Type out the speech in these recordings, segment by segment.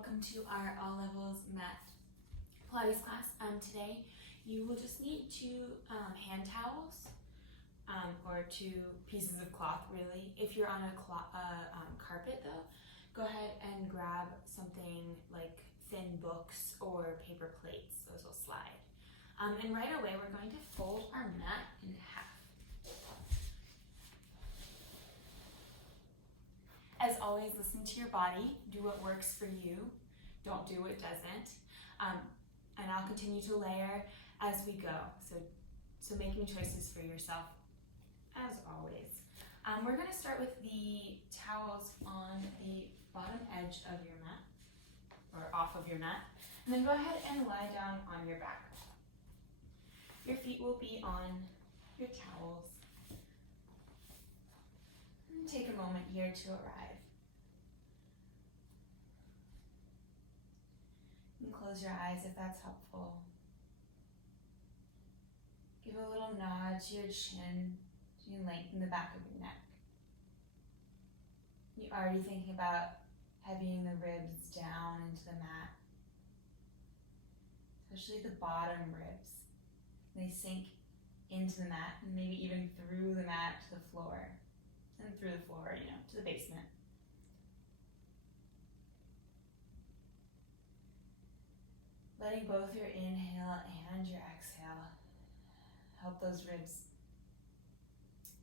welcome to our all levels mat Pilates class. Today you will just need two hand towels or two pieces of cloth really. If you're on a carpet though, go ahead and grab something like thin books or paper plates, those will slide. And right away we're going to fold our mat in half. As always, listen to your body, do what works for you, don't do what doesn't. And I'll continue to layer as we go, so making choices for yourself as always. We're going to start with the towels on the bottom edge of your mat, or off of your mat, and then go ahead and lie down on your back. Your feet will be on your towels. And take a moment here to arrive. And close your eyes if that's helpful. Give a little nod to your chin, so you can lengthen the back of your neck. You're already thinking about heavying the ribs down into the mat, especially the bottom ribs. They sink into the mat and maybe even through the mat to the floor, and through the floor, to the basement. Letting both your inhale and your exhale help those ribs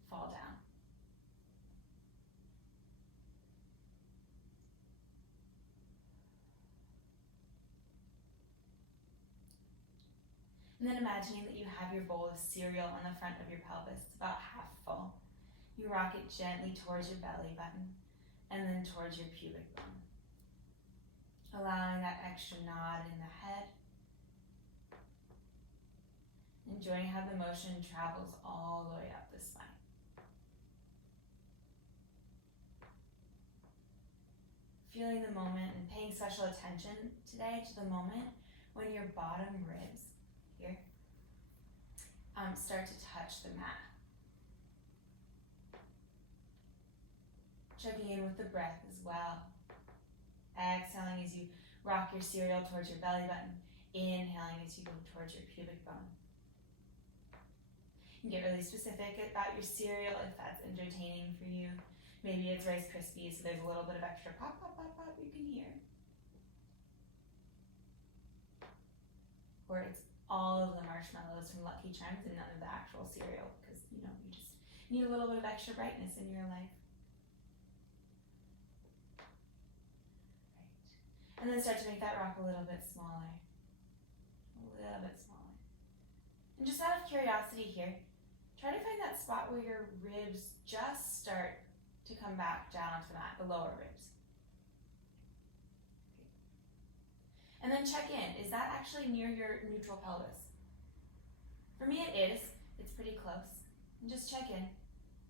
fall down. And then imagining that you have your bowl of cereal on the front of your pelvis. It's about half full. You rock it gently towards your belly button and then towards your pubic bone. Allowing that extra nod in the head. Enjoying how the motion travels all the way up the spine. Feeling the moment and paying special attention today to the moment when your bottom ribs here start to touch the mat. Checking in with the breath as well. Exhaling as you rock your cereal towards your belly button. Inhaling as you go towards your pubic bone. You can get really specific about your cereal if that's entertaining for you. Maybe it's Rice Krispies, so there's a little bit of extra pop, pop, pop, pop you can hear. Or it's all of the marshmallows from Lucky Charms and none of the actual cereal, because you just need a little bit of extra brightness in your life. Right. And then start to make that rock a little bit smaller. A little bit smaller. And just out of curiosity here, try to find that spot where your ribs just start to come back down onto the mat, the lower ribs. And then check in, is that actually near your neutral pelvis? For me it is, it's pretty close. And just check in,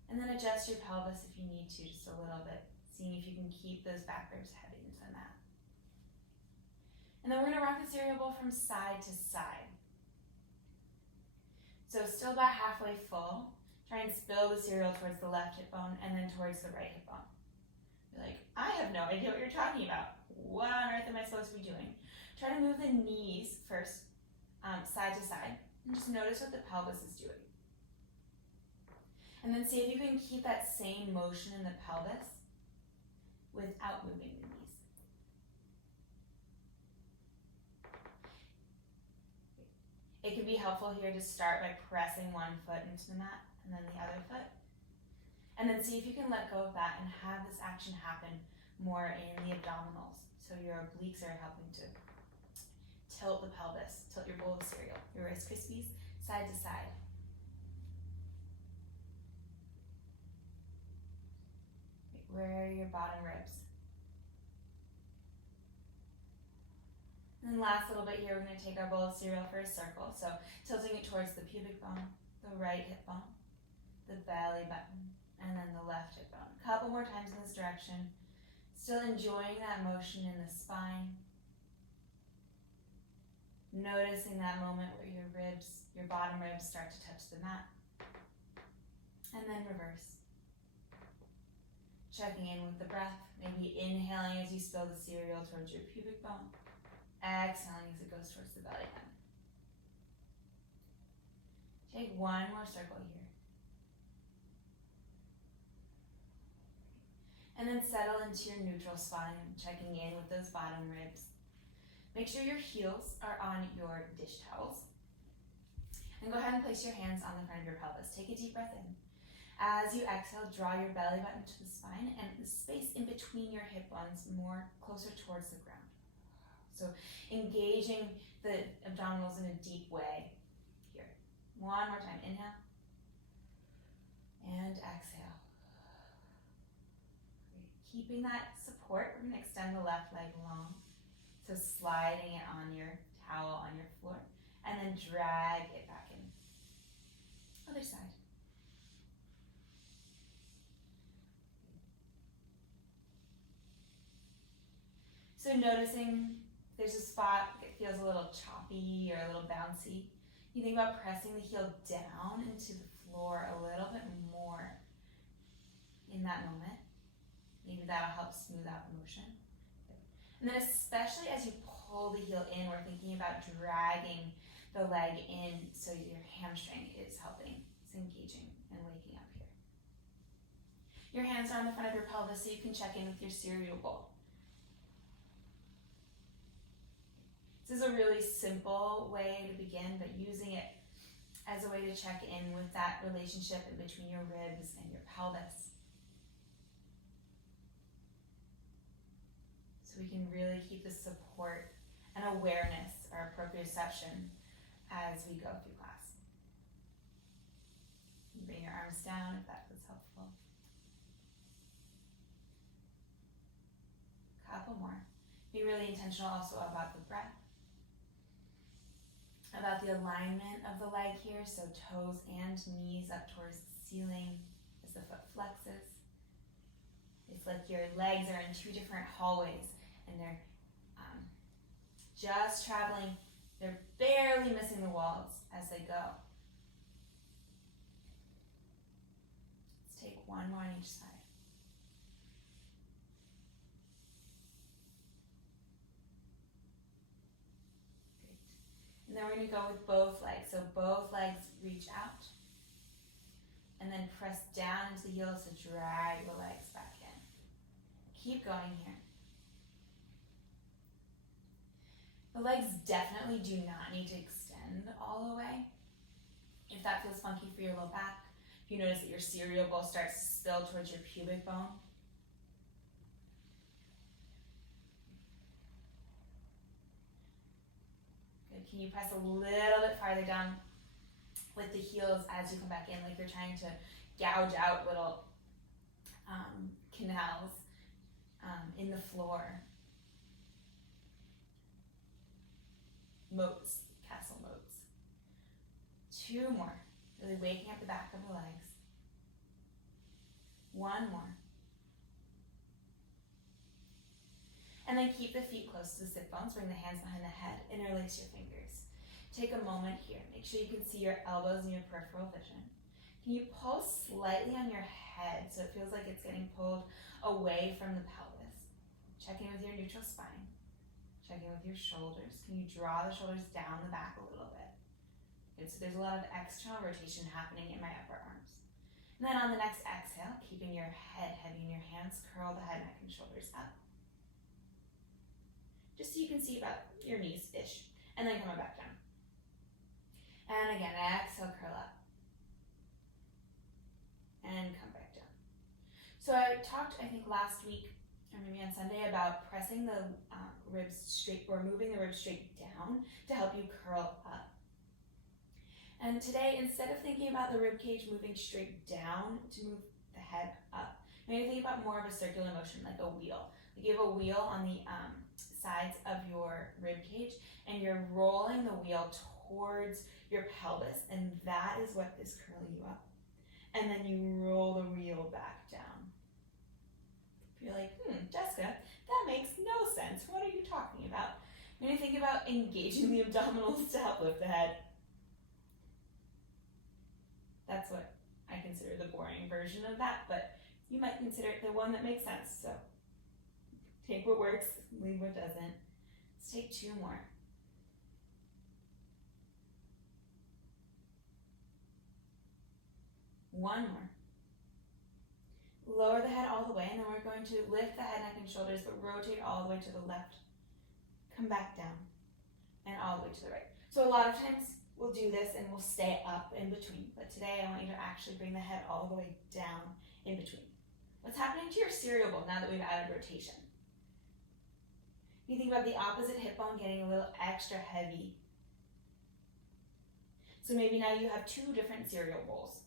and then adjust your pelvis if you need to, just a little bit, seeing if you can keep those back ribs heavy into the mat. And then we're gonna rock the cereal bowl from side to side. So still about halfway full, try and spill the cereal towards the left hip bone and then towards the right hip bone. You're like, I have no idea what you're talking about. What on earth am I supposed to be doing? Try to move the knees first, side to side, and just notice what the pelvis is doing. And then see if you can keep that same motion in the pelvis without moving the knees. It can be helpful here to start by pressing one foot into the mat and then the other foot. And then see if you can let go of that and have this action happen more in the abdominals. So your obliques are helping to tilt the pelvis, tilt your bowl of cereal, your Rice Krispies, side to side. Where are your bottom ribs? And then last little bit here, we're going to take our bowl of cereal for a circle. So tilting it towards the pubic bone, the right hip bone, the belly button, and then the left hip bone. A couple more times in this direction. Still enjoying that motion in the spine. Noticing that moment where your ribs, your bottom ribs start to touch the mat. And then reverse. Checking in with the breath, maybe inhaling as you spill the cereal towards your pubic bone, exhaling as it goes towards the belly button. Take one more circle here. And then settle into your neutral spine, checking in with those bottom ribs. Make sure your heels are on your dish towels. And go ahead and place your hands on the front of your pelvis. Take a deep breath in. As you exhale, draw your belly button to the spine and the space in between your hip bones more closer towards the ground. So engaging the abdominals in a deep way here. One more time, inhale and exhale. Great. Keeping that support, we're going to extend the left leg long. So sliding it on your towel on your floor and then drag it back in. Other side. So noticing there's a spot that feels a little choppy or a little bouncy. You think about pressing the heel down into the floor a little bit more in that moment. Maybe that'll help smooth out the motion. And then especially as you pull the heel in, we're thinking about dragging the leg in so your hamstring is helping. It's engaging and waking up here. Your hands are on the front of your pelvis so you can check in with your cereal bowl. This is a really simple way to begin, but using it as a way to check in with that relationship in between your ribs and your pelvis. So we can really keep the support and awareness or proprioception as we go through class. You bring your arms down if that was helpful. Couple more. Be really intentional also about the breath. About the alignment of the leg here, so toes and knees up towards the ceiling as the foot flexes. It's like your legs are in two different hallways and they're just traveling, they're barely missing the walls as they go. Let's take one more on each side. And then we're going to go with both legs. So both legs reach out. And then press down into the heels to drag the legs back in. Keep going here. The legs definitely do not need to extend all the way. If that feels funky for your low back, if you notice that your cereal bowl starts to spill towards your pubic bone, can you press a little bit farther down with the heels as you come back in, like you're trying to gouge out little canals in the floor. Moats, castle moats. Two more, really waking up the back of the legs. One more. And then keep the feet close to the sit bones, bring the hands behind the head, interlace your fingers. Take a moment here, make sure you can see your elbows and your peripheral vision. Can you pull slightly on your head so it feels like it's getting pulled away from the pelvis? Check in with your neutral spine. Check in with your shoulders. Can you draw the shoulders down the back a little bit? Good, so there's a lot of external rotation happening in my upper arms. And then on the next exhale, keeping your head heavy in your hands, curl the head, neck, and shoulders up. Just so you can see about your knees-ish, and then coming back down. And again, exhale, curl up. And come back down. So I talked, I think last week, or maybe on Sunday, about pressing the ribs straight, or moving the ribs straight down to help you curl up. And today, instead of thinking about the rib cage moving straight down to move the head up, maybe think about more of a circular motion, like a wheel. Like you have a wheel on the sides of your rib cage, and you're rolling the wheel towards your pelvis, and that is what is curling you up. And then you roll the wheel back down. You're like, Jessica, that makes no sense. What are you talking about? When you think about engaging the abdominals to help lift the head, that's what I consider the boring version of that, but you might consider the one that makes sense. So take what works, leave what doesn't. Let's take 2 more. One more. Lower the head all the way, and then we're going to lift the head, neck, and shoulders, but rotate all the way to the left. Come back down, and all the way to the right. So a lot of times we'll do this and we'll stay up in between, but today I want you to actually bring the head all the way down in between. What's happening to your cereal bowl now that we've added rotation? You think about the opposite hip bone getting a little extra heavy. So maybe now you have 2 different cereal bowls,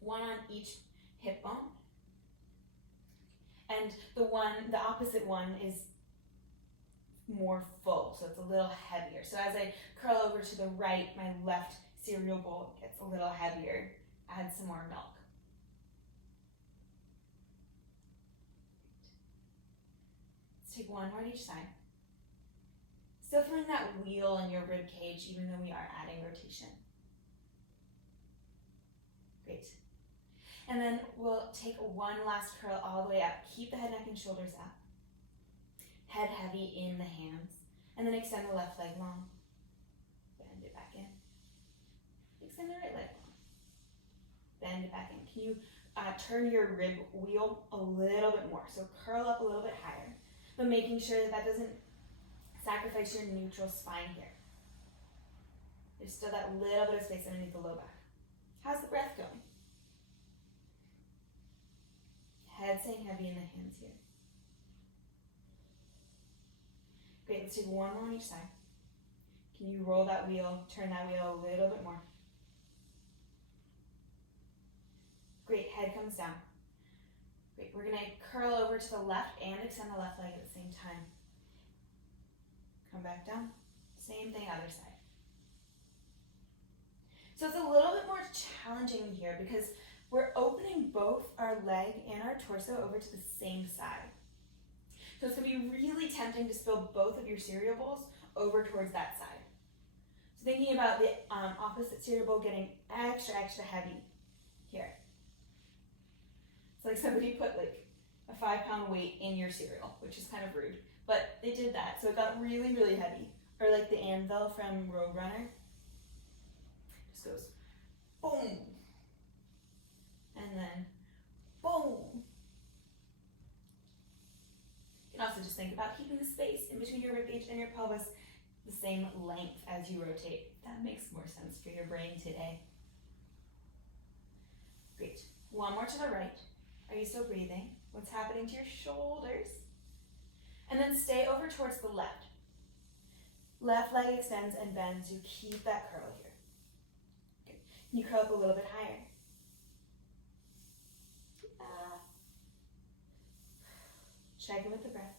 one on each hip bone, and the opposite one is more full, so it's a little heavier. So as I curl over to the right, my left cereal bowl gets a little heavier. Add some more milk. Let's take 1 more on each side. Still feeling that wheel in your rib cage, even though we are adding rotation. Great. And then we'll take 1 last curl all the way up. Keep the head, neck, and shoulders up. Head heavy in the hands. And then extend the left leg long. Bend it back in. Extend the right leg long. Bend it back in. Can you turn your rib wheel a little bit more? So curl up a little bit higher, but making sure that that doesn't sacrifice your neutral spine here. There's still that little bit of space underneath the low back. How's the breath going? Head staying heavy in the hands here. Great, let's take 1 more on each side. Can you roll that wheel, turn that wheel a little bit more? Great, head comes down. Great, we're gonna curl over to the left and extend the left leg at the same time. Come back down, same thing other side. So it's a little bit more challenging here because we're opening both our leg and our torso over to the same side. So it's going to be really tempting to spill both of your cereal bowls over towards that side. So thinking about the opposite cereal bowl getting extra heavy here. It's like somebody put like a 5-pound weight in your cereal, which is kind of rude, but they did that. So it got really heavy. Or like the anvil from Roadrunner. Just goes boom. And then boom. You can also just think about keeping the space in between your ribcage and your pelvis the same length as you rotate. That makes more sense for your brain today. Great. 1 more to the right. Are you still breathing? What's happening to your shoulders? And then stay over towards the left. Left leg extends and bends. You keep that curl here. Good. Can you curl up a little bit higher? Check in with the breath.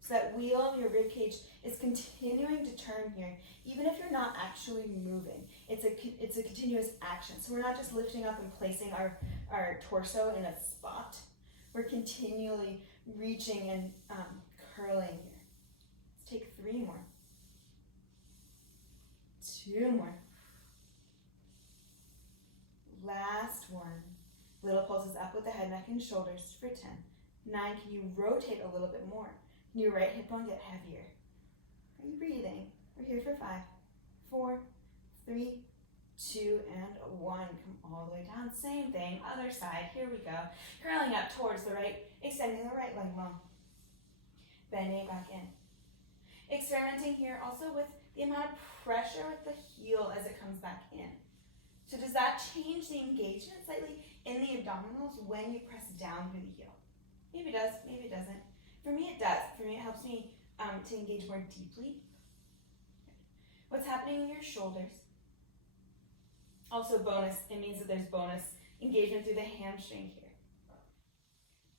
So that wheel of your rib cage is continuing to turn here, even if you're not actually moving. It's a continuous action. So we're not just lifting up and placing our torso in a spot. We're continually reaching and curling here. Let's take 3 more. 2 more. Last one. Little pulses up with the head, neck, and shoulders for 10. 9, can you rotate a little bit more? Can your right hip bone get heavier? Are you breathing? We're here for 5, 4, 3, 2, and 1. Come all the way down. Same thing, other side. Here we go. Curling up towards the right, extending the right leg long. Bending back in. Experimenting here also with the amount of pressure with the heel as it comes back in. So does that change the engagement slightly in the abdominals when you press down through the heel? Maybe it does, maybe it doesn't. For me it does. For me it helps me to engage more deeply. What's happening in your shoulders? Also bonus, it means that there's bonus engagement through the hamstring here.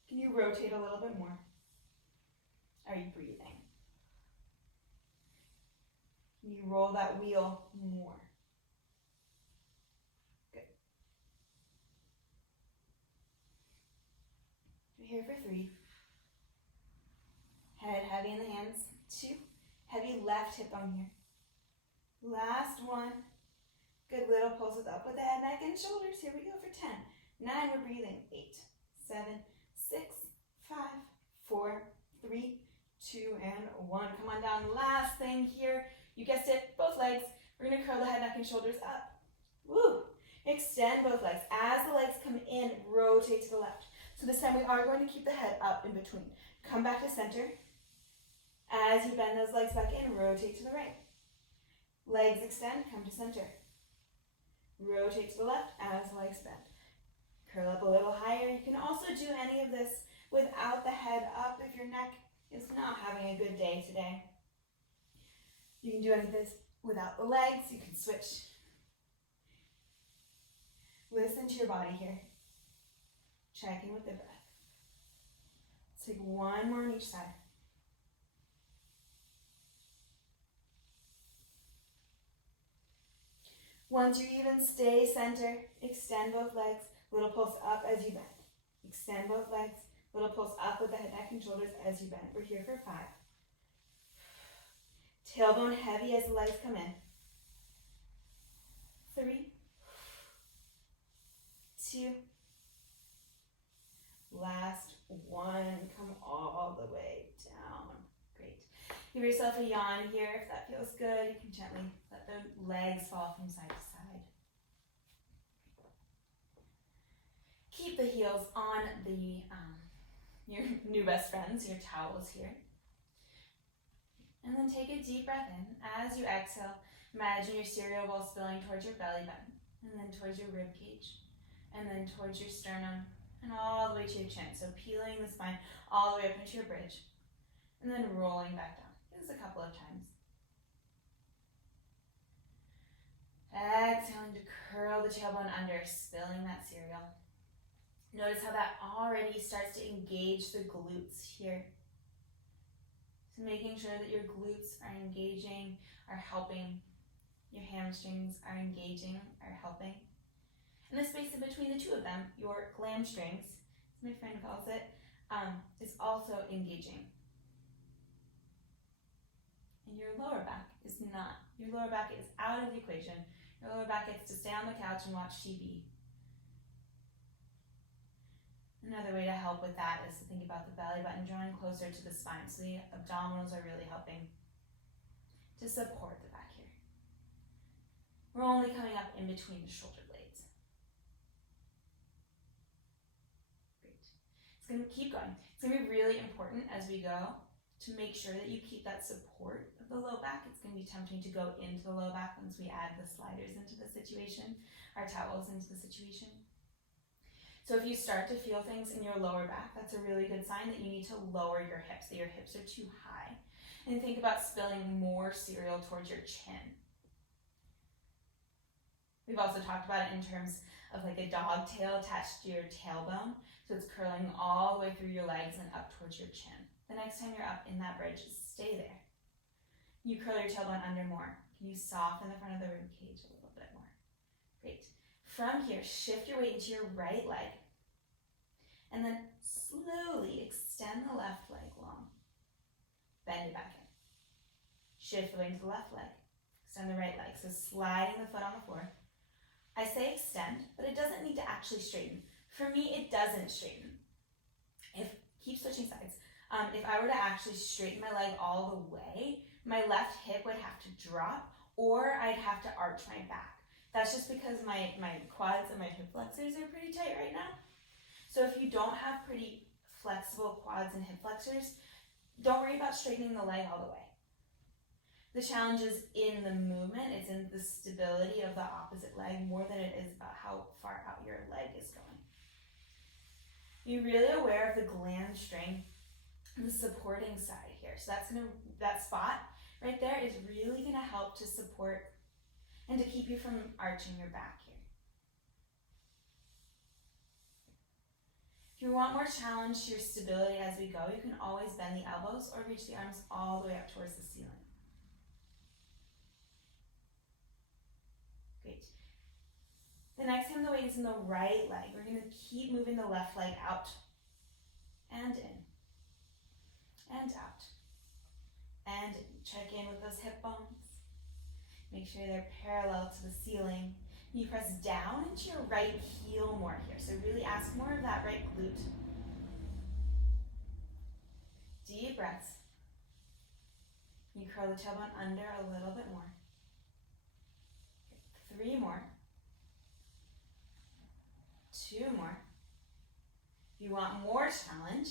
Can you rotate a little bit more? Are you breathing? Can you roll that wheel more? Good. We're here for 3. Head heavy in the hands. 2. Heavy left hip bone here. Last one. Good little pulses up with the head, neck, and shoulders. Here we go for 10. 9, we're breathing. 8, 7, 2, and 1. Come on down. Last thing here. You guessed it, both legs. We're going to curl the head, neck, and shoulders up. Woo! Extend both legs. As the legs come in, rotate to the left. So this time we are going to keep the head up in between. Come back to center. As you bend those legs back in, rotate to the right. Legs extend, come to center. Rotate to the left as the legs bend. Curl up a little higher. You can also do any of this without the head up if your neck is not having a good day today. You can do any of this without the legs. You can switch. Listen to your body here. Check in with the breath. Let's take one more on each side. Once you're even, stay center. Extend both legs. Little pulse up as you bend. Extend both legs. Little pulse up with the head, neck, and shoulders as you bend. We're here for 5. Tailbone heavy as the legs come in. 3, 2, last 1. Come all the way down. Great. Give yourself a yawn here if that feels good. You can gently let the legs fall from side to side. Keep the heels on the your new best friends, your towels here. And then take a deep breath in. As you exhale, imagine your cereal bowl spilling towards your belly button, and then towards your rib cage, and then towards your sternum, and all the way to your chin. So peeling the spine all the way up into your bridge, and then rolling back down. Do this a couple of times. Exhaling to curl the tailbone under, spilling that cereal. Notice how that already starts to engage the glutes here. So making sure that your glutes are engaging, are helping. Your hamstrings are engaging, are helping. And the space in between the two of them, your glam strings, as my friend calls it, is also engaging. And your lower back is not. Your lower back is out of the equation. Your lower back gets to stay on the couch and watch TV. Another way to help with that is to think about the belly button drawing closer to the spine. So the abdominals are really helping to support the back here. We're only coming up in between the shoulder blades. Great. It's going to keep going. It's going to be really important as we go to make sure that you keep that support of the low back. It's going to be tempting to go into the low back once we add the sliders into the situation, our towels into the situation. So if you start to feel things in your lower back, that's a really good sign that you need to lower your hips, that your hips are too high. And think about spilling more cereal towards your chin. We've also talked about it in terms of like a dog tail attached to your tailbone. So it's curling all the way through your legs and up towards your chin. The next time you're up in that bridge, stay there. You curl your tailbone under more. Can you soften the front of the rib cage a little bit more? Great. From here, shift your weight into your right leg. And then slowly extend the left leg long. Bend it back in. Shift the weight into the left leg. Extend the right leg. So sliding the foot on the floor. I say extend, but it doesn't need to actually straighten. For me, it doesn't straighten. Keep switching sides. If I were to actually straighten my leg all the way, my left hip would have to drop, or I'd have to arch my back. That's just because my quads and my hip flexors are pretty tight right now. So if you don't have pretty flexible quads and hip flexors, don't worry about straightening the leg all the way. The challenge is in the movement. It's in the stability of the opposite leg more than it is about how far out your leg is going. Be really aware of the gland string and the supporting side here. So that spot right there is really gonna help to support and to keep you from arching your back here. If you want more challenge to your stability as we go, you can always bend the elbows or reach the arms all the way up towards the ceiling. Great. The next time the weight is in the right leg, we're going to keep moving the left leg out and in and out and in. Check in with those hip bones. Make sure they're parallel to the ceiling. You press down into your right heel more here. So really ask more of that right glute. Deep breaths. curl the tailbone under a little bit more. 3 more. 2 more. If you want more challenge,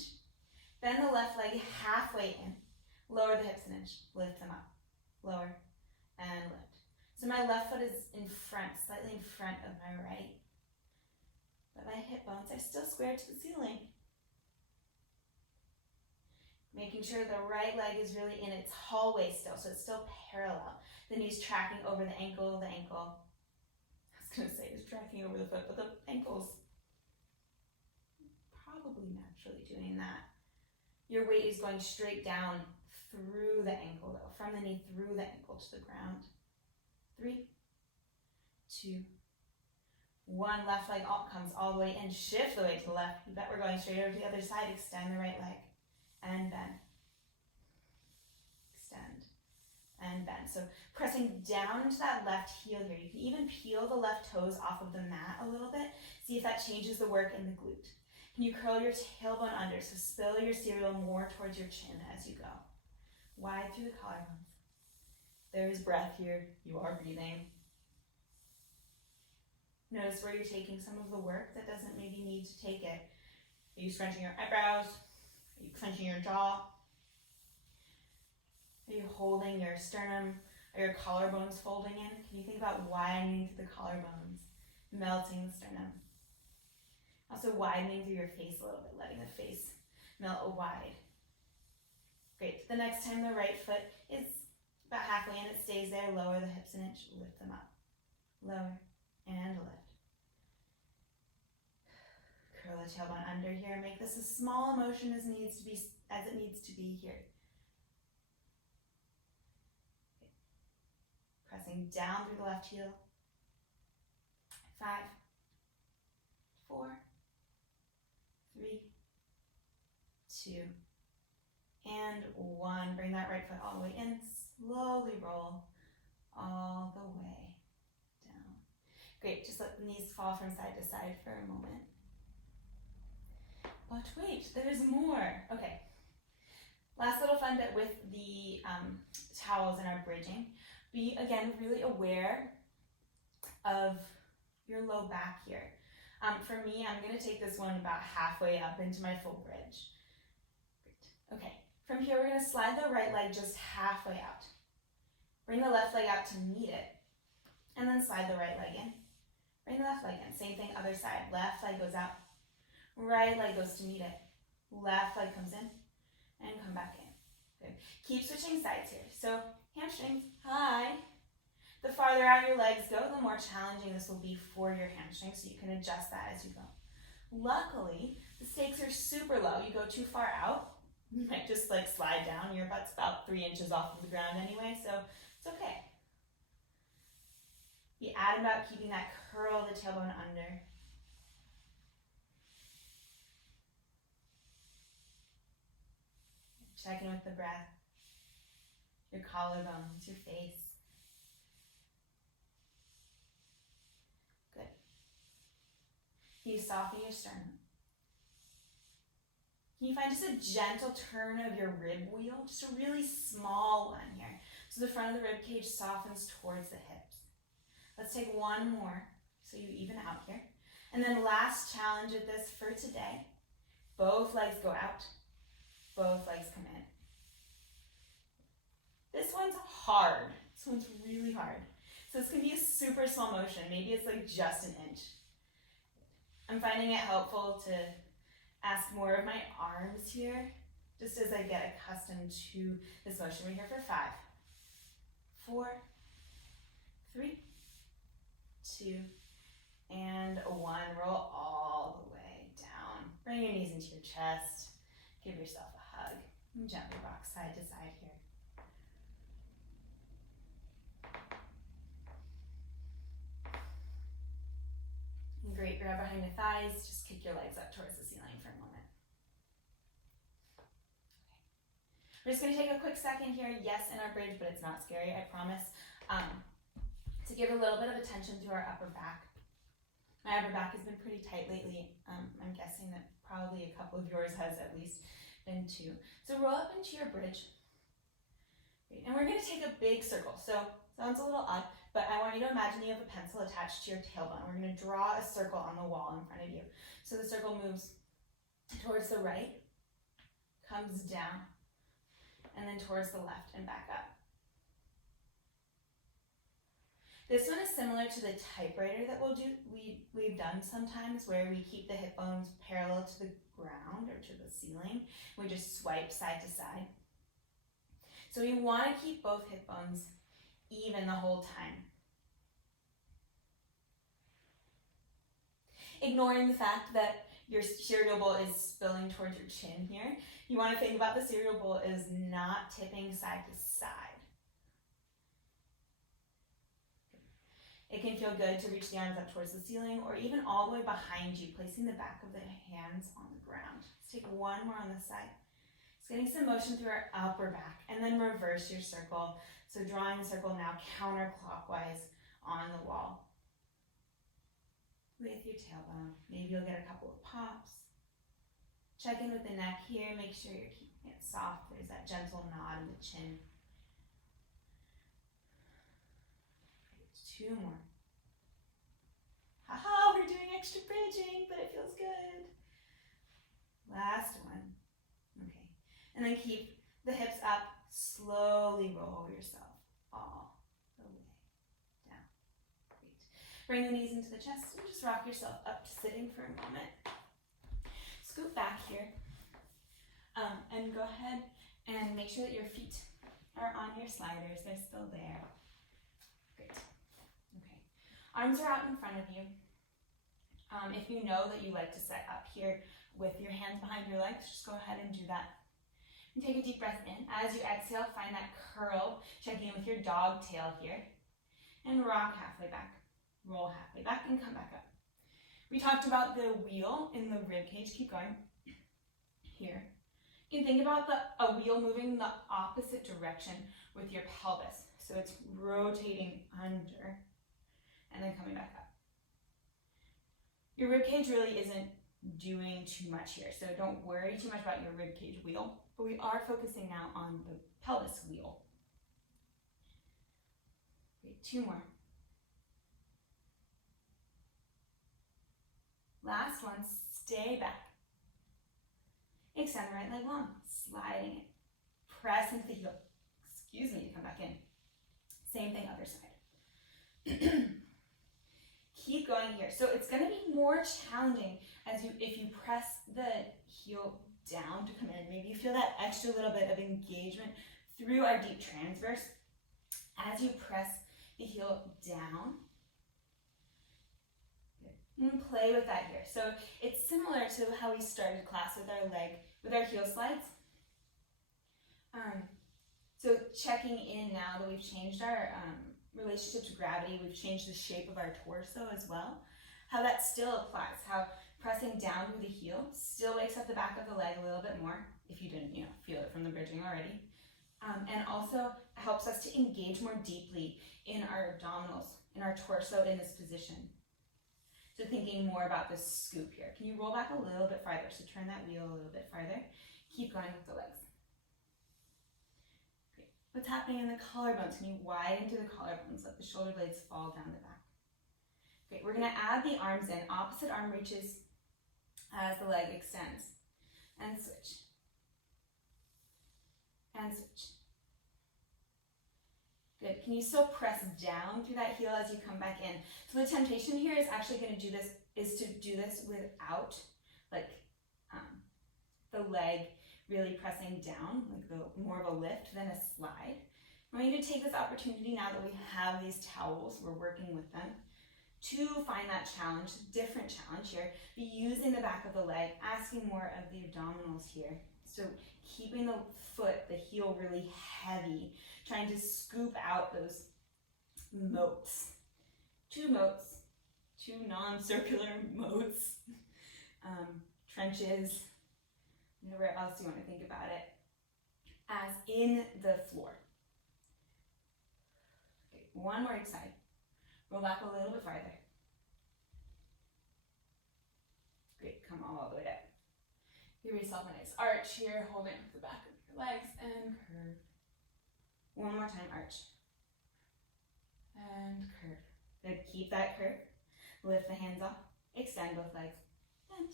bend the left leg halfway in. Lower the hips an inch. Lift them up. Lower and lift. So my left foot is in front, slightly in front of my right. But my hip bones are still squared to the ceiling. Making sure the right leg is really in its hallway still, so it's still parallel. The knee's tracking over the ankle, I was going to say it's tracking over the foot, but the ankle's probably naturally doing that. Your weight is going straight down through the ankle though, from the knee through the ankle to the ground. 3, 2, 1. Left leg comes all the way in. Shift the weight to the left. You bet we're going straight over to the other side. Extend the right leg and bend. Extend and bend. So pressing down into that left heel here. You can even peel the left toes off of the mat a little bit. See if that changes the work in the glute. Can you curl your tailbone under? So spill your cereal more towards your chin as you go. Wide through the collarbones. There is breath here. You are breathing. Notice where you're taking some of the work that doesn't maybe need to take it. Are you scrunching your eyebrows? Are you clenching your jaw? Are you holding your sternum? Are your collarbones folding in? Can you think about widening through the collarbones, melting the sternum? Also widening through your face a little bit, letting the face melt wide. Great. The next time the right foot is about halfway in, it stays there. Lower the hips an inch, lift them up. Lower and lift. Curl the tailbone under here. Make this as small a motion as it needs to be here. Okay. Pressing down through the left heel. 5, 4, 3, 2, and 1. Bring that right foot all the way in. Slowly roll all the way down. Great, just let the knees fall from side to side for a moment. But wait, there's more. Okay, last little fun bit with the towels and our bridging. Be, again, really aware of your low back here. For me, I'm going to take this one about halfway up into my full bridge. Great. Okay, from here we're going to slide the right leg just halfway out. Bring the left leg out to meet it, and then slide the right leg in. Bring the left leg in. Same thing, other side. Left leg goes out. Right leg goes to meet it. Left leg comes in, and come back in. Good. Keep switching sides here. So hamstrings, high. The farther out your legs go, the more challenging this will be for your hamstrings, so you can adjust that as you go. Luckily, the stakes are super low. You go too far out, you might just slide down. Your butt's about 3 inches off of the ground anyway, so it's okay. Be adamant about keeping that curl of the tailbone under. Check in with the breath, your collarbones, your face. Good. Can you soften your sternum? Can you find just a gentle turn of your rib wheel? Just a really small one here. So the front of the rib cage softens towards the hips. Let's take one more so you even out here. And then last challenge at this for today. Both legs go out. Both legs come in. This one's hard. This one's really hard. So this can be a super slow motion. Maybe it's just an inch. I'm finding it helpful to ask more of my arms here, just as I get accustomed to this motion. We're here for 5, 4, 3, 2, and 1. Roll all the way down. Bring your knees into your chest. Give yourself a hug. And gently rock side to side here. Great, grab behind the thighs, just kick your legs up towards the ceiling for a moment. Okay. We're just gonna take a quick second here, yes, in our bridge, but it's not scary, I promise, to give a little bit of attention to our upper back. My upper back has been pretty tight lately. I'm guessing that probably a couple of yours has at least been too. So roll up into your bridge. Great. And we're going to take a big circle. So sounds a little odd, but I want you to imagine you have a pencil attached to your tailbone. We're going to draw a circle on the wall in front of you. So the circle moves towards the right, comes down, and then towards the left and back up. This one is similar to the typewriter that we've done sometimes, where we keep the hip bones parallel to the ground or to the ceiling. We just swipe side to side. So we want to keep both hip bones even the whole time. Ignoring the fact that your cereal bowl is spilling towards your chin here, you want to think about the cereal bowl is not tipping side to side. It can feel good to reach the arms up towards the ceiling or even all the way behind you, placing the back of the hands on the ground. Let's take one more on this side. It's getting some motion through our upper back, and then reverse your circle. So drawing the circle now counterclockwise on the wall. With your tailbone, maybe you'll get a couple of pops. Check in with the neck here, make sure you're keeping it soft. There's that gentle nod in the chin. Two more. Haha, we're doing extra bridging, but it feels good. Last one. Okay. And then keep the hips up. Slowly roll yourself all the way down. Great. Bring the knees into the chest and just rock yourself up to sitting for a moment. Scoot back here. And go ahead and make sure that your feet are on your sliders. They're still there. Great. Arms are out in front of you. If you know that you like to set up here with your hands behind your legs, just go ahead and do that. And take a deep breath in. As you exhale, find that curl, checking in with your dog tail here. And rock halfway back. Roll halfway back and come back up. We talked about the wheel in the rib cage. Keep going. Here. You can think about a wheel moving the opposite direction with your pelvis. So it's rotating under and then coming back up. Your rib cage really isn't doing too much here, so don't worry too much about your rib cage wheel, but we are focusing now on the pelvis wheel. Great, two more. Last one, stay back. Extend the right leg long, sliding it. Press into the heel. Excuse me, to come back in. Same thing, other side. Keep going here. So it's going to be more challenging if you press the heel down to come in. Maybe you feel that extra little bit of engagement through our deep transverse as you press the heel down. Good. And play with that here. So it's similar to how we started class with our heel slides. So checking in now that we've changed our relationship to gravity, we've changed the shape of our torso as well, how that still applies, how pressing down through the heel still wakes up the back of the leg a little bit more, if you didn't feel it from the bridging already, and also helps us to engage more deeply in our abdominals, in our torso in this position. So thinking more about this scoop here. Can you roll back a little bit farther? So turn that wheel a little bit farther. Keep going with the legs. What's happening in the collarbones? Can you widen to the collarbones? Let the shoulder blades fall down the back. Great, we're going to add the arms in. Opposite arm reaches as the leg extends. And switch. And switch. Good. Can you still press down through that heel as you come back in? So the temptation here is actually going to do this without the leg really pressing down, more of a lift than a slide. I want you to take this opportunity now that we have these towels, we're working with them, to find that challenge, different challenge here. Be using the back of the leg, asking more of the abdominals here. So keeping the foot, the heel really heavy, trying to scoop out those moats. Two moats, two non-circular moats, trenches, whatever else you want to think about it, as in the floor. Okay, one more each side. Roll back a little bit farther. Great, come all the way up. Give yourself a nice arch here, hold it with the back of your legs and curve. One more time, arch. And curve. Good, keep that curve. Lift the hands up, extend both legs, bend.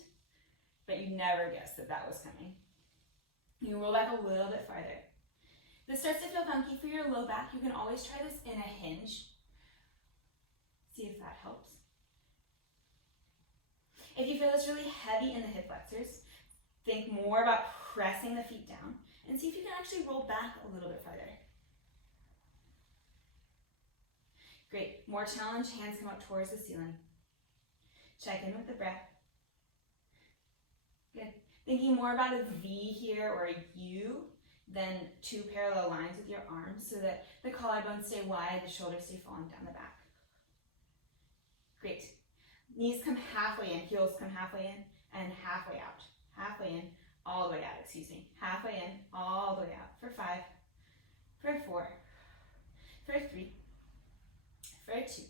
But you never guessed that that was coming. You roll back a little bit farther. This starts to feel funky for your low back. You can always try this in a hinge. See if that helps. If you feel it's really heavy in the hip flexors, think more about pressing the feet down and see if you can actually roll back a little bit farther. Great, more challenge, hands come up towards the ceiling. Check in with the breath. Good, thinking more about a V here or a U than two parallel lines with your arms so that the collarbones stay wide, the shoulders stay falling down the back. Great, knees come halfway in, heels come halfway in and halfway out. Halfway in, all the way out, halfway in, all the way out, for 5, for 4, for 3, for 2.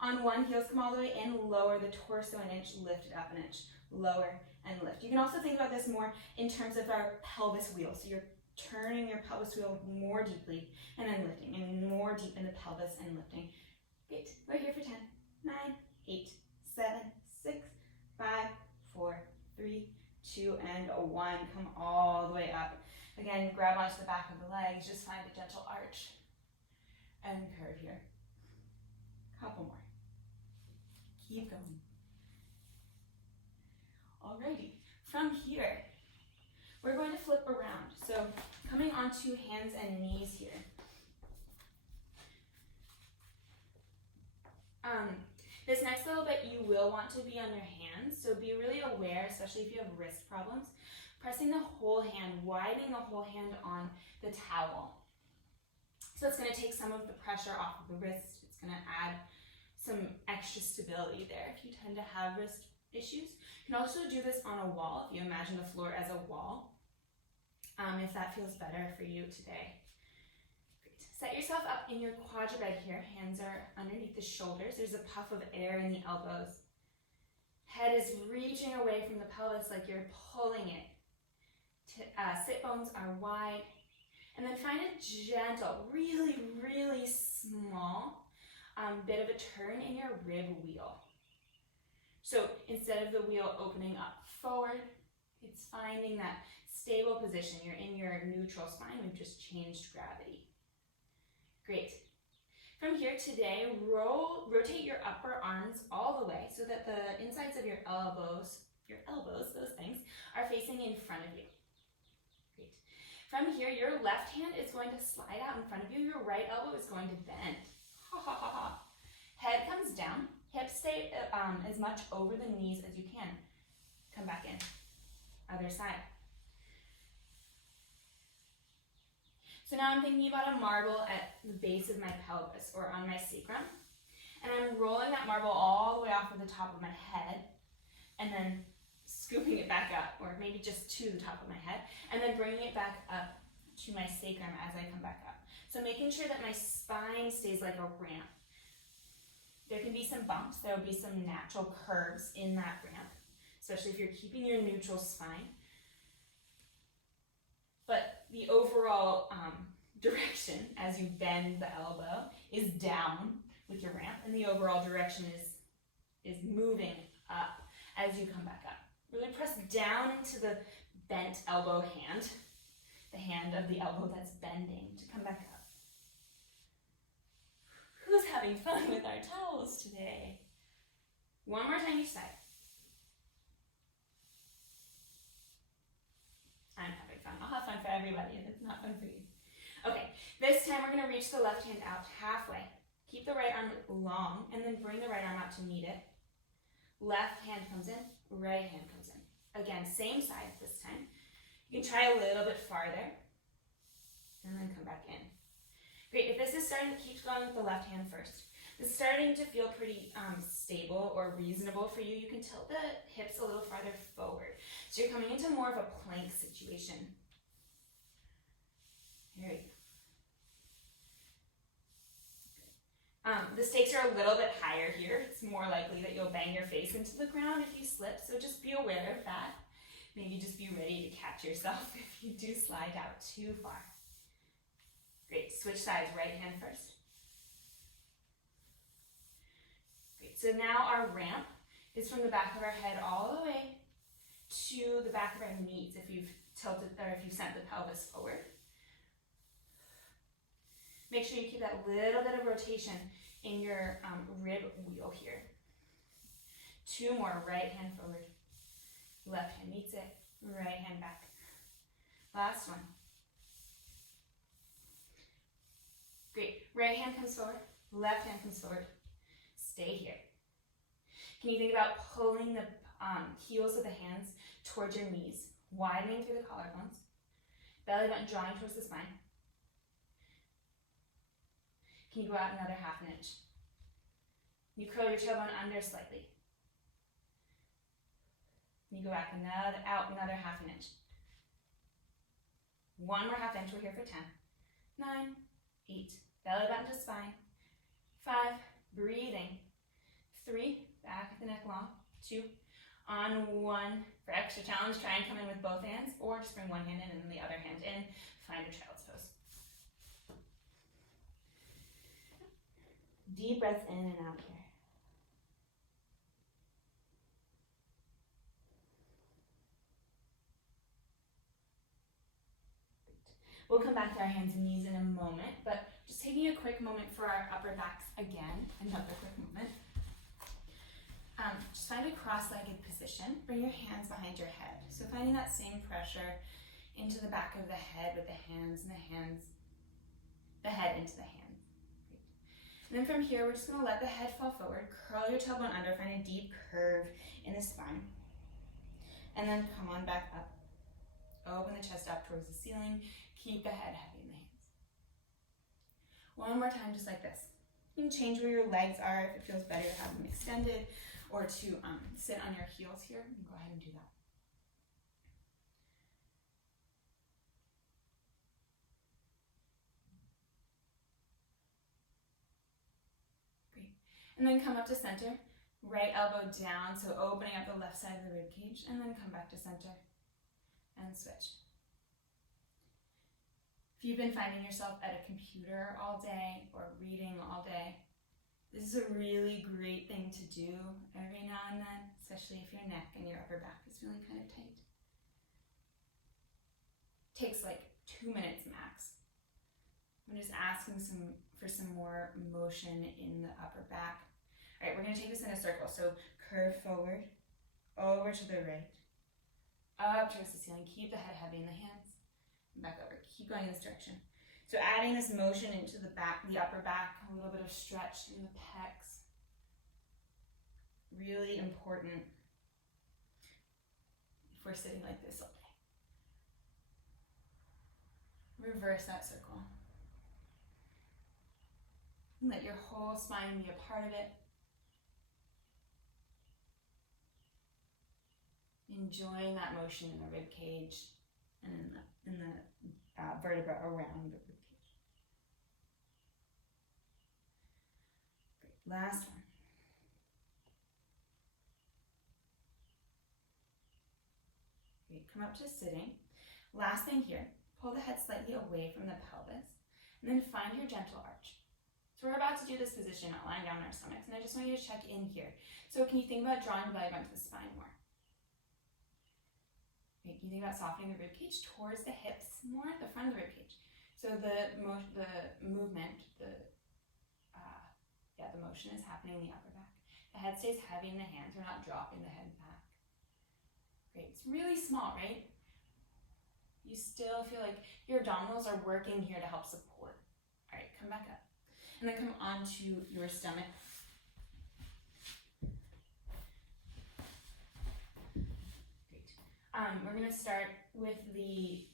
On 1, heels come all the way in, lower the torso an inch, lift it up an inch, lower and lift. You can also think about this more in terms of our pelvis wheel. So you're turning your pelvis wheel more deeply and then lifting, and more deep in the pelvis and lifting. Great, we're here for 10, 9, 8, 7, 6, 5, 4, 3, 2, and 1. Come all the way up. Again, grab onto the back of the legs, just find a gentle arch and curve here. Couple more. Keep going. Alrighty, from here, we're going to flip around. So coming onto hands and knees here. This next little bit you will want to be on your hands, so be really aware, especially if you have wrist problems, pressing the whole hand, widening the whole hand on the towel. So it's going to take some of the pressure off of the wrist. It's going to add some extra stability there if you tend to have wrist issues. You can also do this on a wall, if you imagine the floor as a wall, if that feels better for you today. Set yourself up in your quadruped here. Hands are underneath the shoulders. There's a puff of air in the elbows. Head is reaching away from the pelvis like you're pulling it. Sit bones are wide. And then find a gentle, really, really small bit of a turn in your rib wheel. So instead of the wheel opening up forward, it's finding that stable position. You're in your neutral spine. We've just changed gravity. Great. From here today, rotate your upper arms all the way so that the insides of your elbows, those things, are facing in front of you. Great. From here, your left hand is going to slide out in front of you. Your right elbow is going to bend. Ha ha ha ha. Head comes down. Hips stay as much over the knees as you can. Come back in. Other side. So now I'm thinking about a marble at the base of my pelvis or on my sacrum. And I'm rolling that marble all the way off of the top of my head and then scooping it back up, or maybe just to the top of my head, and then bringing it back up to my sacrum as I come back up. So making sure that my spine stays like a ramp. There can be some bumps, there will be some natural curves in that ramp, especially if you're keeping your neutral spine. But the overall direction as you bend the elbow is down with your ramp, and the overall direction is moving up as you come back up. Really press down into the bent elbow hand, the hand of the elbow that's bending, to come back up. Who's having fun with our towels today? One more time each side. I'm having fun. I'll have fun for everybody if it's not fun for you. Okay, this time we're going to reach the left hand out halfway. Keep the right arm long and then bring the right arm out to meet it. Left hand comes in, right hand comes in. Again, same side this time. You can try a little bit farther and then come back in. Great, if this is starting to keep going with the left hand first. This is starting to feel pretty stable or reasonable for you. You can tilt the hips a little farther forward. So you're coming into more of a plank situation. Here we go. The stakes are a little bit higher here. It's more likely that you'll bang your face into the ground if you slip, so just be aware of that. Maybe just be ready to catch yourself if you do slide out too far. Great, switch sides, right hand first. Great, so now our ramp is from the back of our head all the way to the back of our knees if you've tilted, or if you've sent the pelvis forward. Make sure you keep that little bit of rotation in your rib wheel here. 2 more, right hand forward. Left hand meets it, right hand back. Last one. Great, right hand comes forward, left hand comes forward. Stay here. Can you think about pulling the heels of the hands towards your knees, widening through the collarbones, belly button drawing towards the spine. Can you go out another 1/2 inch? Can you curl your tailbone under slightly? Can you go back out another 1/2 inch? 1 more 1/2 inch, we're here for 10. 9, 8, belly button to spine. 5, breathing. 3, back at the neck long. 2, on 1, for extra challenge, try and come in with both hands, or just bring one hand in and then the other hand in. Find a child's pose. Deep breaths in and out here. We'll come back to our hands and knees in a moment, but just taking a quick moment for our upper backs again, another quick moment. Just find a cross-legged position. Bring your hands behind your head. So finding that same pressure into the back of the head with the hands and the head into the hands. Great. And then from here, we're just gonna let the head fall forward, curl your tailbone under, find a deep curve in the spine. And then come on back up. Open the chest up towards the ceiling. Keep the head heavy in the hands. One more time, just like this. You can change where your legs are if it feels better to have them extended, or to sit on your heels here. You can go ahead and do that. Great. And then come up to center. Right elbow down, so opening up the left side of the rib cage, and then come back to center and switch. If you've been finding yourself at a computer all day or reading all day, this is a really great thing to do every now and then, especially if your neck and your upper back is feeling kind of tight. Takes like 2 minutes max. I'm just asking for some more motion in the upper back. All right, we're gonna take this in a circle. So curve forward, over to the right, up towards the ceiling. Keep the head heavy in the hands, and back over. Keep going in this direction. So adding this motion into the back, the upper back, a little bit of stretch in the pecs. Really important if we're sitting like this all day. Reverse that circle. And let your whole spine be a part of it. Enjoying that motion in the rib cage and in the vertebra around the rib cage. Great. Last one. Great. Come up to sitting. Last thing here, pull the head slightly away from the pelvis, and then find your gentle arch. So we're about to do this position, lying down on our stomachs, and I just want you to check in here. So can you think about drawing the belly button to the spine more? Can you think about softening the rib cage towards the hips, more at the front of the rib cage. So the movement, the motion is happening in the upper back. The head stays heavy in the hands. We're not dropping the head back. Great. It's really small, right? You still feel like your abdominals are working here to help support. All right, come back up. And then come onto your stomach. We're gonna start with the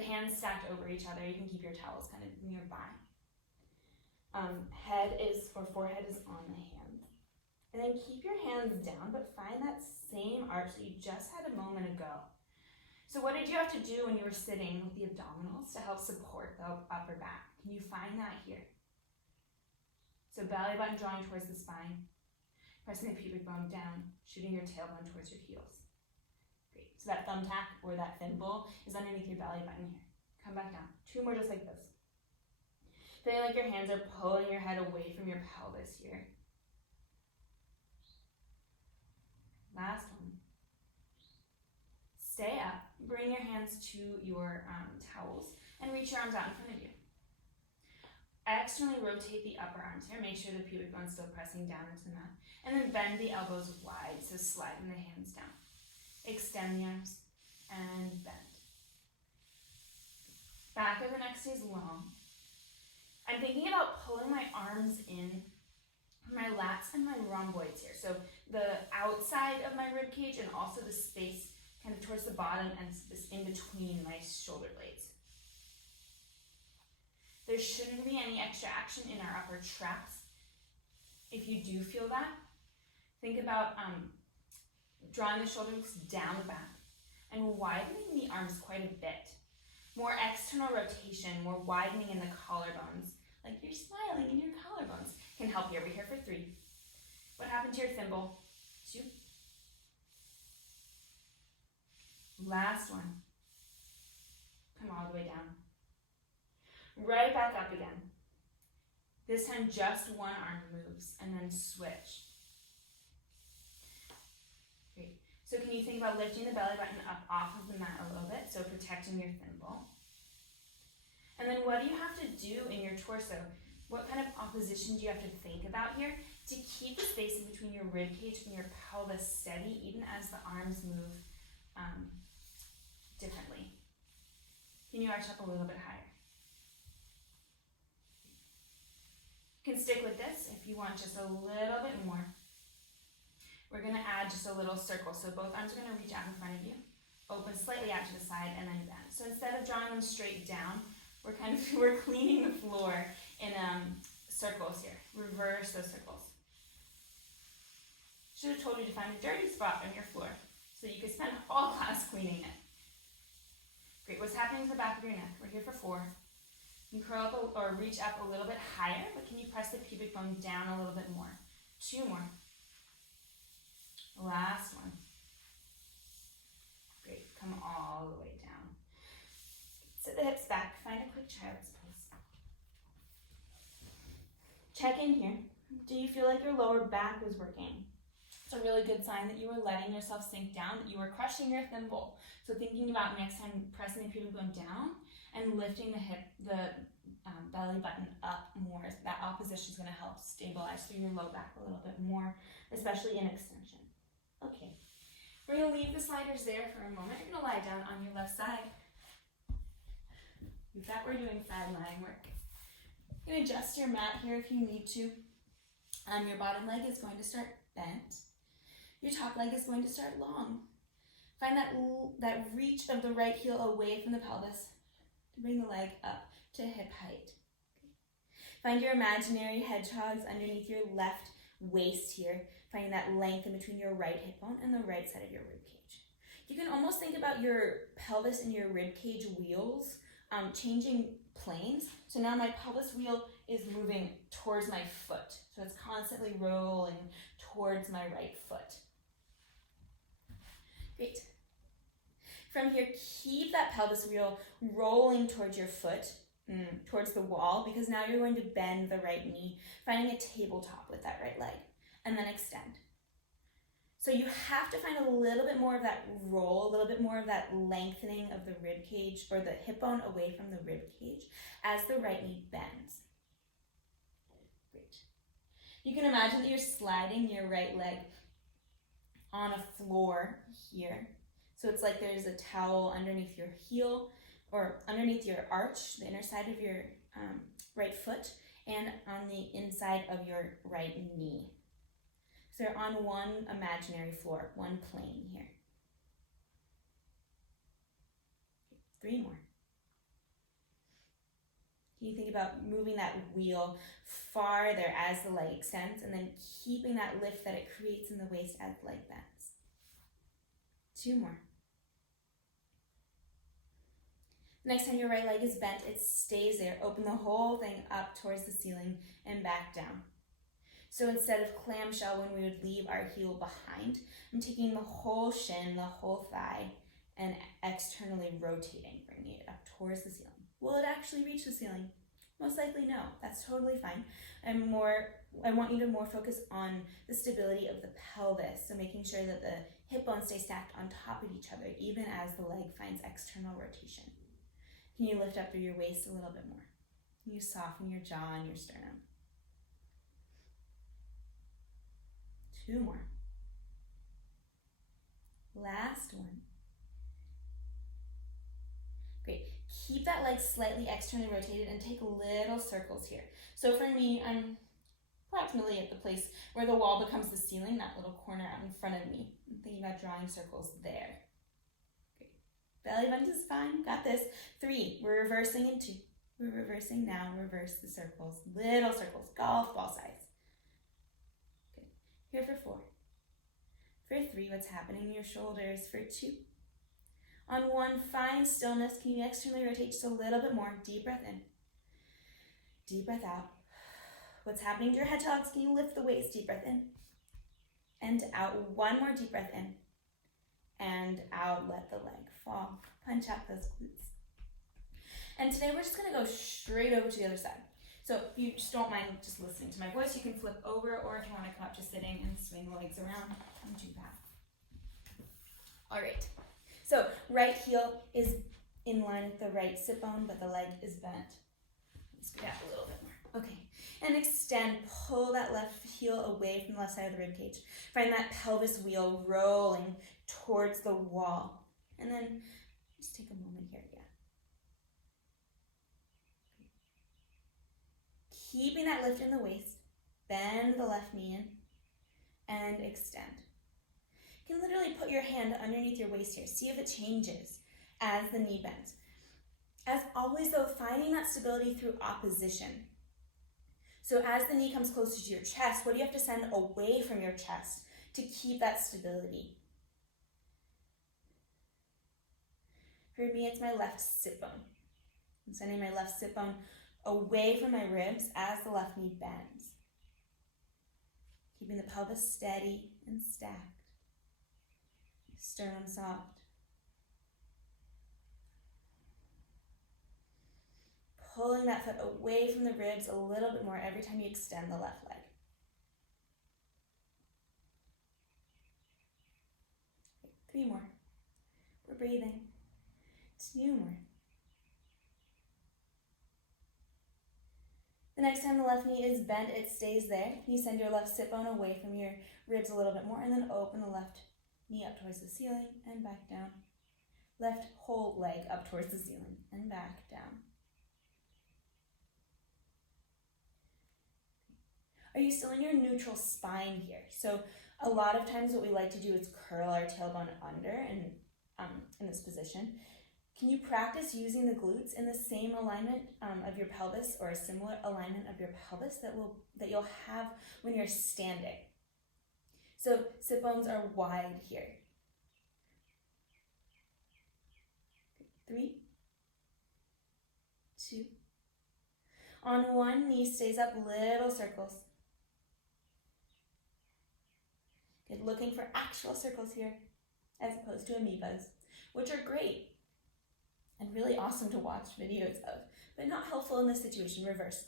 hands stacked over each other. You can keep your towels kind of nearby. Forehead is on the hands. And then keep your hands down, but find that same arch that you just had a moment ago. So what did you have to do when you were sitting with the abdominals to help support the upper back? Can you find that here? So belly button drawing towards the spine, pressing the pubic bone down, shooting your tailbone towards your heels. Great. So that thumbtack or that thimble is underneath your belly button here. Come back down. 2 more just like this. Feeling like your hands are pulling your head away from your pelvis here. Last one. Stay up. Bring your hands to your towels and reach your arms out in front of you. Externally rotate the upper arms here. Make sure the pubic bone is still pressing down into the mat. And then bend the elbows wide, so sliding the hands down. Extend the arms and bend. Back of the neck stays long. I'm thinking about pulling my arms in my lats and my rhomboids here. So the outside of my rib cage and also the space kind of towards the bottom and this in between my shoulder blades. There shouldn't be any extra action in our upper traps. If you do feel that, think about drawing the shoulders down the back and widening the arms quite a bit. More external rotation, more widening in the collarbones, like you're smiling in your collarbones, can help you. We're here for 3. What happened to your thimble? 2. Last one. Come all the way down. Right back up again. This time just one arm moves and then switch. Great. So can you think about lifting the belly button up off of the mat a little bit, so protecting your thimble. And then what do you have to do in your torso? What kind of opposition do you have to think about here to keep the space in between your rib cage and your pelvis steady, even as the arms move differently? Can you arch up a little bit higher? You can stick with this if you want just a little bit more. We're going to add just a little circle. So both arms are going to reach out in front of you, open slightly out to the side, and then bend. So instead of drawing them straight down, we're cleaning the floor in circles here. Reverse those circles. Should have told you to find a dirty spot on your floor so you could spend all class cleaning it. Great. What's happening to the back of your neck? We're here for 4. You can curl up or reach up a little bit higher, but can you press the pubic bone down a little bit more? 2 more. Last one. Great. Come all the way down. Sit the hips back. Find a quick child's pose. Check in here. Do you feel like your lower back was working? It's a really good sign that you were letting yourself sink down, that you were crushing your thimble. So thinking about next time pressing the pubic bone down and lifting the belly button up more. That opposition is going to help stabilize through your low back a little bit more, especially in extension. Okay, we're going to leave the sliders there for a moment. You're going to lie down on your left side. In fact, we're doing side lying work. You can adjust your mat here if you need to. Your bottom leg is going to start bent. Your top leg is going to start long. Find that reach of the right heel away from the pelvis to bring the leg up to hip height. Find your imaginary hedgehogs underneath your left waist here, finding that length in between your right hip bone and the right side of your rib cage. You can almost think about your pelvis and your rib cage wheels changing planes. So now my pelvis wheel is moving towards my foot. So it's constantly rolling towards my right foot. Great. From here, keep that pelvis wheel rolling towards your foot, towards the wall, because now you're going to bend the right knee, finding a tabletop with that right leg, and then extend. So you have to find a little bit more of that roll, a little bit more of that lengthening of the rib cage or the hip bone away from the rib cage as the right knee bends. Great. You can imagine that you're sliding your right leg on a floor here. So it's like there's a towel underneath your heel or underneath your arch, the inner side of your right foot, and on the inside of your right knee. So they're on one imaginary floor, one plane here. 3 more. Can you think about moving that wheel farther as the leg extends and then keeping that lift that it creates in the waist as the leg bends? 2 more. Next time your right leg is bent, it stays there. Open the whole thing up towards the ceiling and back down. So instead of clamshell, when we would leave our heel behind, I'm taking the whole shin, the whole thigh, and externally rotating, bringing it up towards the ceiling. Will it actually reach the ceiling? Most likely no. That's totally fine. I want you to more focus on the stability of the pelvis, so making sure that the hip bones stay stacked on top of each other, even as the leg finds external rotation. Can you lift up through your waist a little bit more? Can you soften your jaw and your sternum? 2 more. Last one. Great. Keep that leg slightly externally rotated and take little circles here. So for me, I'm approximately at the place where the wall becomes the ceiling, that little corner out in front of me. I'm thinking about drawing circles there. Great. Belly button is fine. Got this. 3. We're reversing in 2. We're reversing now. Reverse the circles. Little circles. Golf ball size. Good. Here for 4. For 3, what's happening in your shoulders? For 2. On 1, find stillness. Can you externally rotate just a little bit more? Deep breath in. Deep breath out. What's happening to your hedgehogs? Can you lift the waist? Deep breath in. And out. 1 more deep breath in. And out. Let the leg fall. Punch out those glutes. And today we're just going to go straight over to the other side. So if you just don't mind just listening to my voice, you can flip over, or if you want to come up to sitting and swing the legs around, and do that. All right. So right heel is in line with the right sit bone, but the leg is bent. Let's go back a little bit more. Okay. And extend. Pull that left heel away from the left side of the rib cage. Find that pelvis wheel rolling towards the wall. And then just take a moment here. Yeah. Keeping that lift in the waist. Bend the left knee in and extend. You can literally put your hand underneath your waist here. See if it changes as the knee bends. As always though, finding that stability through opposition. So as the knee comes closer to your chest, what do you have to send away from your chest to keep that stability? For me, it's my left sit bone. I'm sending my left sit bone away from my ribs as the left knee bends. Keeping the pelvis steady and stacked. Sternum soft. Pulling that foot away from the ribs a little bit more every time you extend the left leg. 3 more. We're breathing. 2 more. The next time the left knee is bent, it stays there. You send your left sit bone away from your ribs a little bit more, and then open the left knee up towards the ceiling and back down. Left whole leg up towards the ceiling and back down. Are you still in your neutral spine here? So a lot of times what we like to do is curl our tailbone under and in this position. Can you practice using the glutes in the same alignment of your pelvis, or a similar alignment of your pelvis that you'll have when you're standing? So sit bones are wide here. 3, 2. On 1 knee, stays up, little circles. Good, looking for actual circles here, as opposed to amoebas, which are great and really awesome to watch videos of, but not helpful in this situation. Reverse.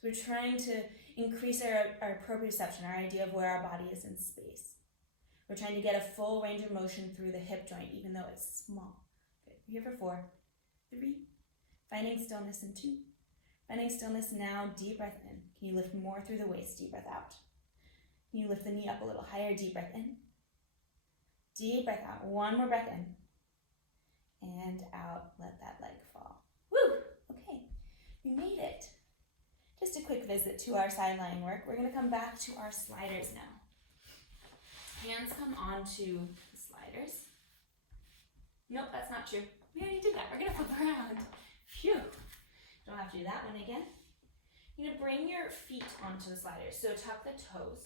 So we're trying to increase our proprioception, our idea of where our body is in space. We're trying to get a full range of motion through the hip joint, even though it's small. Good. Here for 4, 3, finding stillness in 2, finding stillness now, deep breath in. Can you lift more through the waist? Deep breath out. Can you lift the knee up a little higher? Deep breath in. Deep breath out. 1 more breath in. And out. Let that leg fall. Woo! Okay, we made it. Just a quick visit to our side lying work. We're going to come back to our sliders now. Hands come onto the sliders. Nope, that's not true. We already did that. We're going to flip around. Phew. Don't have to do that one again. You're going to bring your feet onto the sliders. So tuck the toes.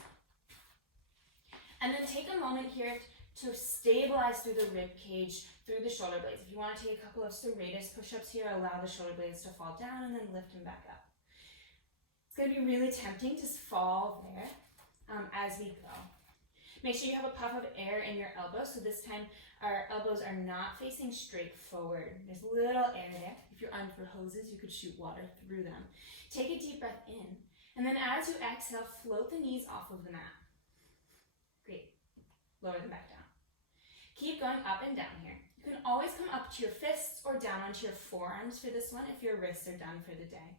And then take a moment here to stabilize through the rib cage, through the shoulder blades. If you want to take a couple of serratus push-ups here, allow the shoulder blades to fall down and then lift them back up. It's going to be really tempting to fall there as we go. Make sure you have a puff of air in your elbows. So this time our elbows are not facing straight forward. There's a little air there. If your arms were hoses, you could shoot water through them. Take a deep breath in. And then as you exhale, float the knees off of the mat. Great. Lower them back down. Keep going up and down here. You can always come up to your fists or down onto your forearms for this one if your wrists are done for the day.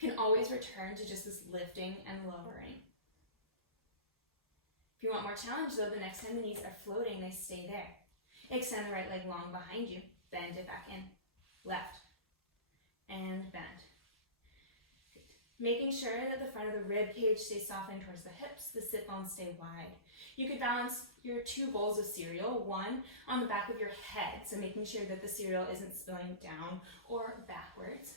You can always return to just this lifting and lowering. If you want more challenge though, the next time the knees are floating, they stay there. Extend the right leg long behind you. Bend it back in. Left. And bend. Good. Making sure that the front of the rib cage stays softened towards the hips. The sit bones stay wide. You could balance your 2 bowls of cereal, one on the back of your head, so making sure that the cereal isn't spilling down or backwards.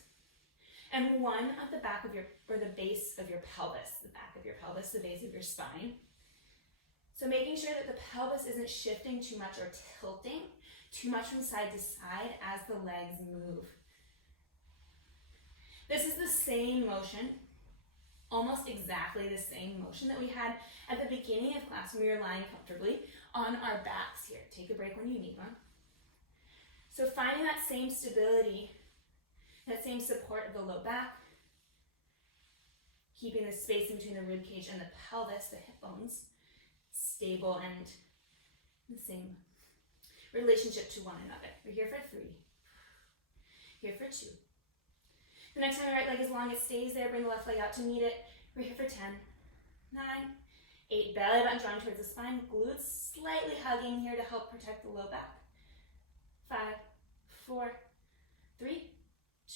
And one at the back of the base of your pelvis, the back of your pelvis, the base of your spine. So making sure that the pelvis isn't shifting too much or tilting too much from side to side as the legs move. This is the same motion, almost exactly the same motion that we had at the beginning of class when we were lying comfortably on our backs here. Take a break when you need one. So finding that same stability, that same support of the low back, keeping the space in between the rib cage and the pelvis, the hip bones, stable and the same relationship to one another. We're here for 3. Here for 2. The next time the right leg is long, it stays there. Bring the left leg out to meet it. We're here for 10, 9, 8. Belly button drawn towards the spine. Glutes slightly hugging here to help protect the low back. 5, 4, 3,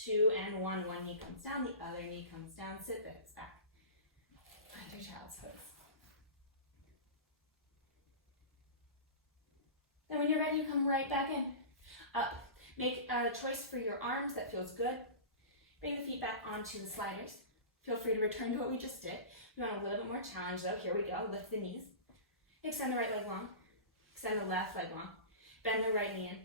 2, and 1. One knee comes down, the other knee comes down. Sit the hips back. Find your child's pose. Then when you're ready, you come right back in. Up. Make a choice for your arms that feels good. Bring the feet back onto the sliders. Feel free to return to what we just did. We want a little bit more challenge though. Here we go. Lift the knees. Extend the right leg long. Extend the left leg long. Bend the right knee in.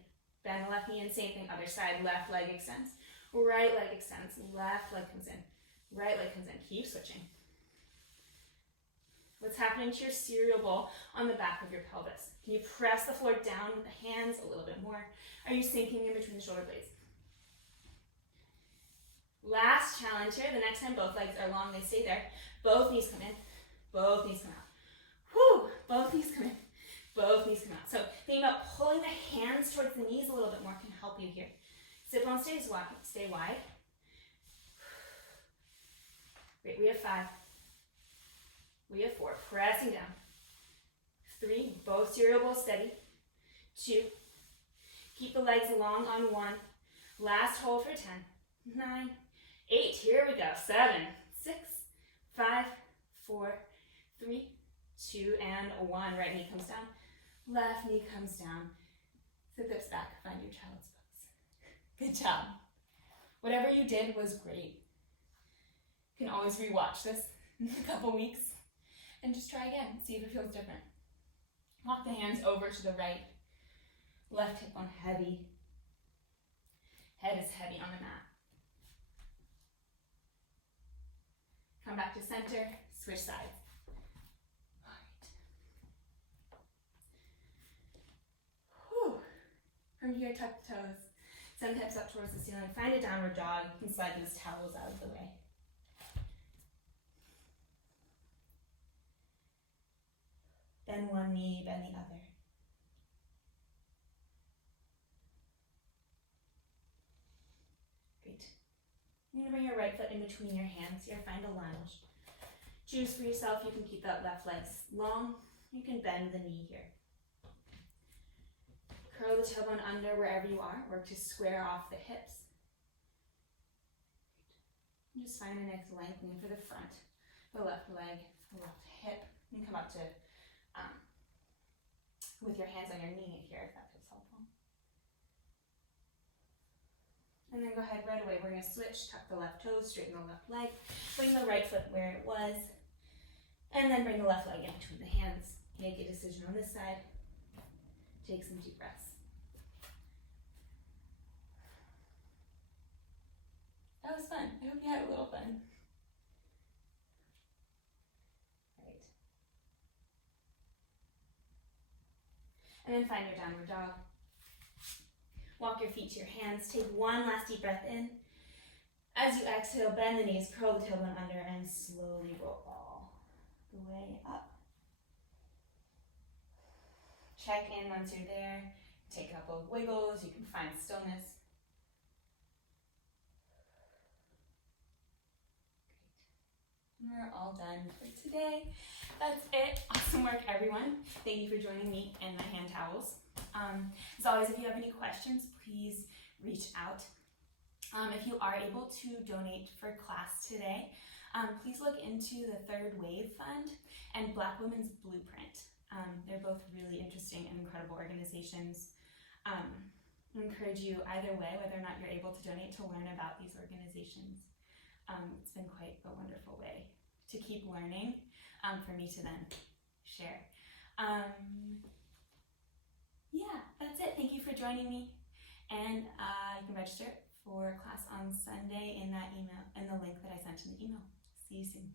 Bend the left knee in. Same thing, other side. Left leg extends. Right leg extends. Left leg comes in. Right leg comes in. Keep switching. What's happening to your cereal bowl on the back of your pelvis? Can you press the floor down with the hands a little bit more? Are you sinking in between the shoulder blades? Last challenge here. The next time both legs are long, they stay there. Both knees come in. Both knees come out. Whew. Both knees come in. Both knees come out. So thinking about pulling the hands towards the knees a little bit more can help you here. Sit bone stays wide. Stay wide. Great. We have 5. We have 4. Pressing down. 3. Both cereal bowls steady. 2. Keep the legs long on 1. Last hold for 10. 9. 8. Here we go. 7. 6. 5. 4. 3. 2. And 1. Right knee comes down. Left knee comes down. Sit the hips back. Find your child's pose. Good job. Whatever you did was great. You can always rewatch this in a couple weeks and just try again. See if it feels different. Walk the hands over to the right. Left hip bone heavy. Head is heavy on the mat. Come back to center. Switch sides. All right. Whew. From here, tuck the toes. Send the hips up towards the ceiling. Find a downward dog. You can slide those towels out of the way. Bend one knee, bend the other. Great. You're going to bring your right foot in between your hands here. Find a lunge. Choose for yourself. You can keep that left leg long. You can bend the knee here. Curl the tailbone under wherever you are. Work to square off the hips. And just find a nice lengthening for the front, the left leg, the left hip. You can come up to with your hands on your knee here, if that feels helpful. And then go ahead right away. We're going to switch. Tuck the left toes, straighten the left leg. Bring the right foot where it was. And then bring the left leg in between the hands. Make a decision on this side. Take some deep breaths. That was fun. I hope you had a little fun. And then find your downward dog. Walk your feet to your hands. Take one last deep breath in. As you exhale, bend the knees, curl the tailbone under, and slowly roll all the way up. Check in once you're there. Take a couple of wiggles. You can find stillness. Great. We're all done for today. That's it. Awesome work, everyone. Thank you for joining me and my hand towels. As always, if you have any questions, please reach out. If you are able to donate for class today, please look into the Third Wave Fund and Black Women's Blueprint. They're both really interesting and incredible organizations. I encourage you either way, whether or not you're able to donate, to learn about these organizations. It's been quite a wonderful way to keep learning, for me to then share. Yeah, that's it. Thank you for joining me. And you can register for class on Sunday in that email, in the link that I sent in the email. See you soon.